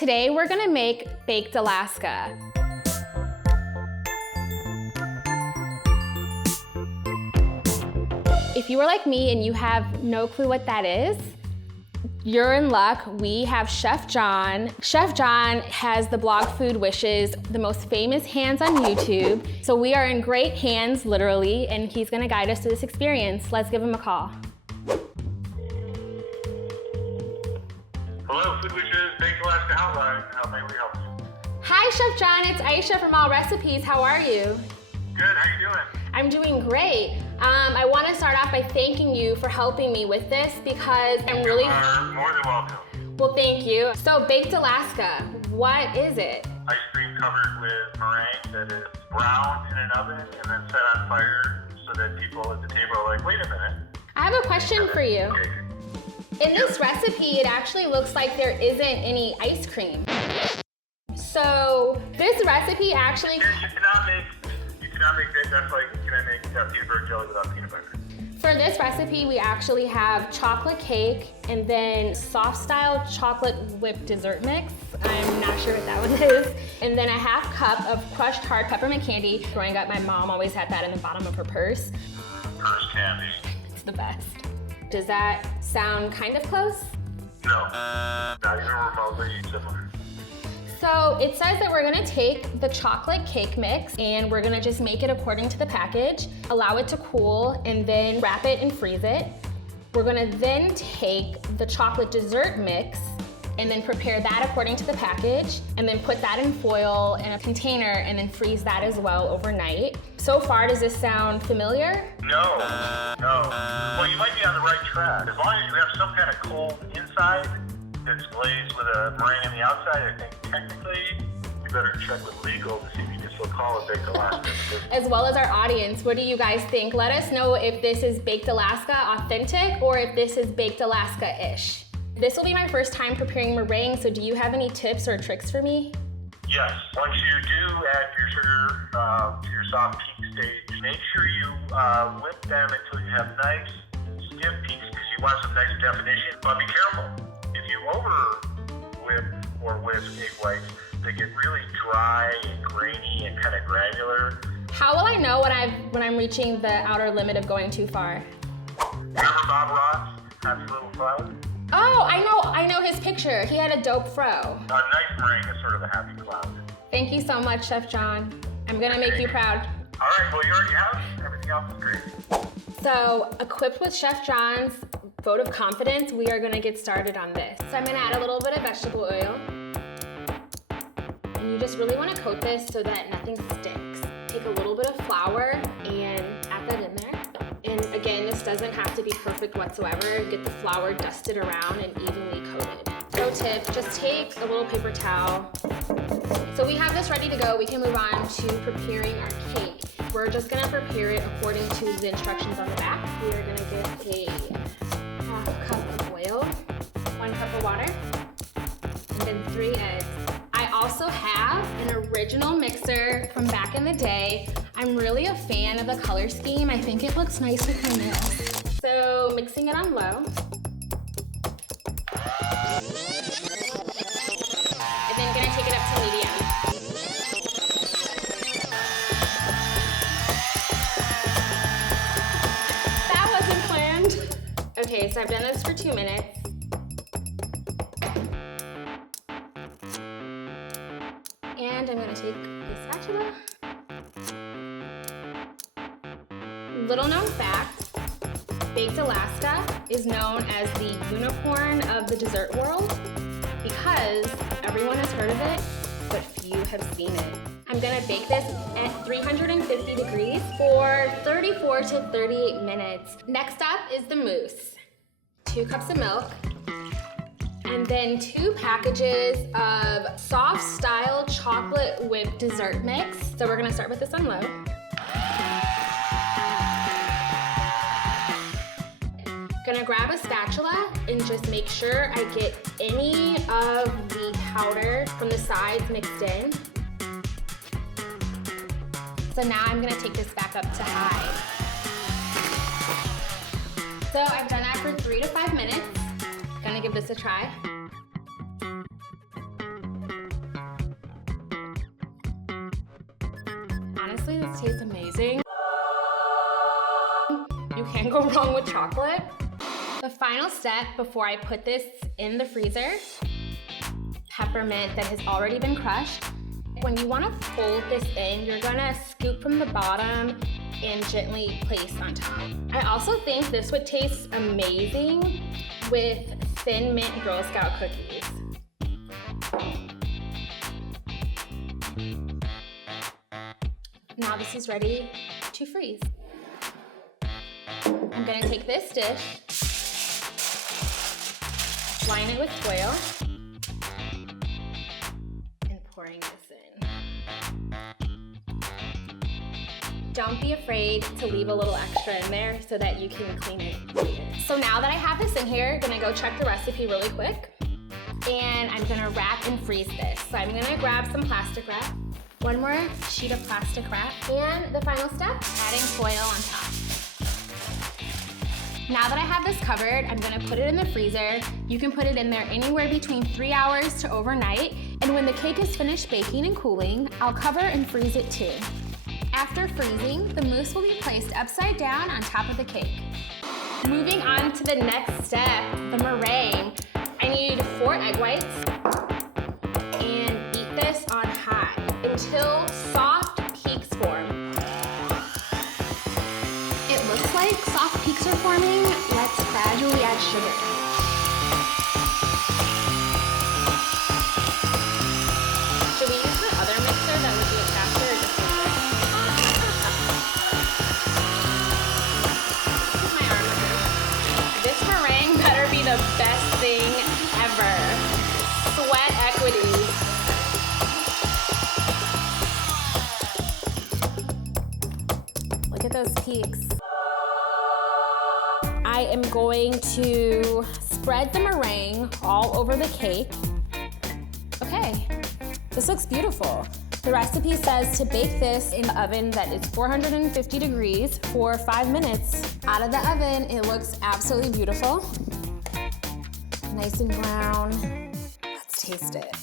Today we're gonna make baked Alaska. If you are like me and you have no clue what that is, you're in luck. We have Chef John. Chef John has the blog Food Wishes, the most famous hands on YouTube. So we are in great hands, literally, and he's gonna guide us through this experience. Let's give him a call. Hello, Food Wishes, Baked Alaska Hotline. How may we help you? Hi, Chef John. It's Ishea from Allrecipes. How are you? Good, how you doing? I'm doing great. I want to start off by thanking you for helping me with this because I'm really... You are more than welcome. Well, thank you. So, baked Alaska, what is it? Ice cream covered with meringue that is browned in an oven and then set on fire so that people at the table are like, wait a minute. I have a question for you. In this recipe, it actually looks like there isn't any ice cream. So, this recipe actually... You cannot make that. That's like, can I make peanut butter jelly without peanut butter? For this recipe, we actually have chocolate cake and then soft style chocolate whipped dessert mix. I'm not sure what that one is. And then a half cup of crushed hard peppermint candy. Growing up, my mom always had that in the bottom of her purse. Purse candy. It's the best. Does that sound kind of close? No, not even remotely similar. So it says that we're gonna take the chocolate cake mix and we're gonna just make it according to the package, allow it to cool, and then wrap it and freeze it. We're gonna then take the chocolate dessert mix and then prepare that according to the package, and then put that in foil in a container and then freeze that as well overnight. So far, does this sound familiar? No. Well, you might be on the right track. As long as you have some kind of cold inside that's glazed with a meringue on the outside, I think technically you better check with legal to see if you can still call it Baked Alaska. As well as our audience, what do you guys think? Let us know if this is Baked Alaska authentic or if this is Baked Alaska-ish. This will be my first time preparing meringue, so do you have any tips or tricks for me? Yes. Once you do add your sugar to your soft peak stage, make sure you whip them until you have nice stiff peaks because you want some nice definition. But be careful. If you over whip or whisk egg whites, they get really dry and grainy and kind of granular. How will I know when I'm reaching the outer limit of going too far? Remember Bob Ross, Happy Little Cloud? Oh, I know his picture. He had a dope fro. A nice meringue is sort of a happy cloud. Thank you so much, Chef John. I'm gonna make you proud. All right, well, you already have. Everything else is great. So, equipped with Chef John's vote of confidence, we are gonna get started on this. So I'm gonna add a little bit of vegetable oil. And you just really wanna coat this so that nothing sticks. Take a little bit of flour and add that in there. And again, this doesn't have to be perfect whatsoever. Get the flour dusted around and evenly coated. Pro tip, just take a little paper towel. So we have this ready to go. We can move on to preparing our cake. We're just gonna prepare it according to the instructions on the back. We are gonna get a half cup of oil, 1 cup of water, and then 3 eggs. I also have an original mixer from back in the day. I'm really a fan of the color scheme. I think it looks nice with my nails. So mixing it on low. And then gonna take it up to medium. That wasn't planned. Okay, so I've done this for 2 minutes. And I'm gonna take the spatula. Little known fact, Baked Alaska is known as the unicorn of the dessert world because everyone has heard of it, but few have seen it. I'm gonna bake this at 350 degrees for 34 to 38 minutes. Next up is the mousse. 2 cups of milk, and then 2 packages of soft style chocolate whipped dessert mix. So we're gonna start with this on low. Gonna grab a spatula and just make sure I get any of the powder from the sides mixed in. So now I'm gonna take this back up to high. So I've done that for 3 to 5 minutes. Gonna give this a try. Honestly, this tastes amazing. You can't go wrong with chocolate. The final step before I put this in the freezer, peppermint that has already been crushed. When you want to fold this in, you're gonna scoop from the bottom and gently place on top. I also think this would taste amazing with Thin Mint Girl Scout cookies. Now this is ready to freeze. I'm gonna take this dish, line it with foil, and pouring this in. Don't be afraid to leave a little extra in there so that you can clean it later. So now that I have this in here, I'm gonna go check the recipe really quick, and I'm gonna wrap and freeze this. So I'm gonna grab some plastic wrap, one more sheet of plastic wrap, and the final step, adding foil on top. Now that I have this covered, I'm gonna put it in the freezer. You can put it in there anywhere between 3 hours to overnight. And when the cake is finished baking and cooling, I'll cover and freeze it too. After freezing, the mousse will be placed upside down on top of the cake. Moving on to the next step, the meringue. I need 4 egg whites and beat this on high until soft peaks form. It looks like soft peaks are forming. Let's gradually add sugar. Should we use the other mixer that would be a faster or just my arm. This meringue better be the best thing ever. Sweat equity. Look at those peaks. I am going to spread the meringue all over the cake. Okay, this looks beautiful. The recipe says to bake this in the oven that is 450 degrees for 5 minutes. Out of the oven, it looks absolutely beautiful. Nice and brown. Let's taste it.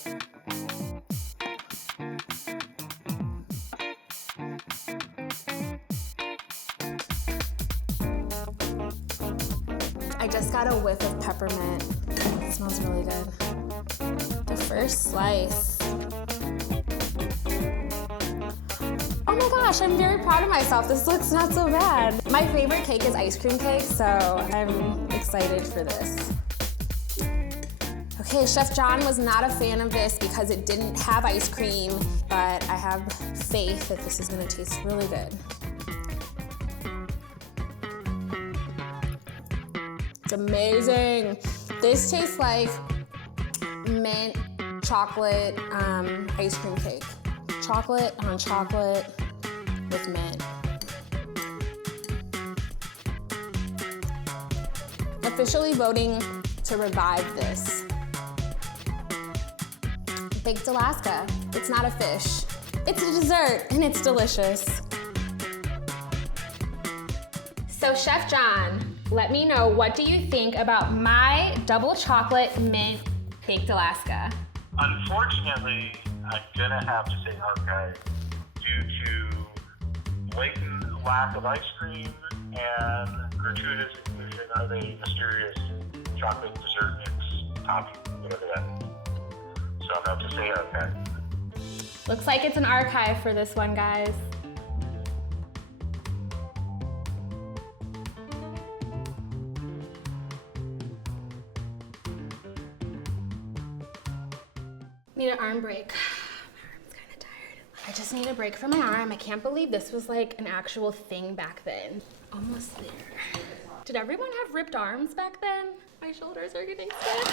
I just got a whiff of peppermint. It smells really good. The first slice. Oh my gosh, I'm very proud of myself. This looks not so bad. My favorite cake is ice cream cake, so I'm excited for this. Okay, Chef John was not a fan of this because it didn't have ice cream, but I have faith that this is gonna taste really good. It's amazing. This tastes like mint chocolate ice cream cake. Chocolate on chocolate with mint. Officially voting to revive this. Baked Alaska. It's not a fish. It's a dessert and it's delicious. So Chef John, let me know, what do you think about my double chocolate mint baked Alaska? Unfortunately, I'm gonna have to say archive due to blatant lack of ice cream and gratuitous inclusion of a mysterious chocolate dessert mix topping, whatever that is. So I'm gonna have to say archive. Looks like it's an archive for this one, guys. Need an arm break. My arm's kind of tired. I just need a break from my arm. I can't believe this was like an actual thing back then. Almost there. Did everyone have ripped arms back then? My shoulders are getting stiff.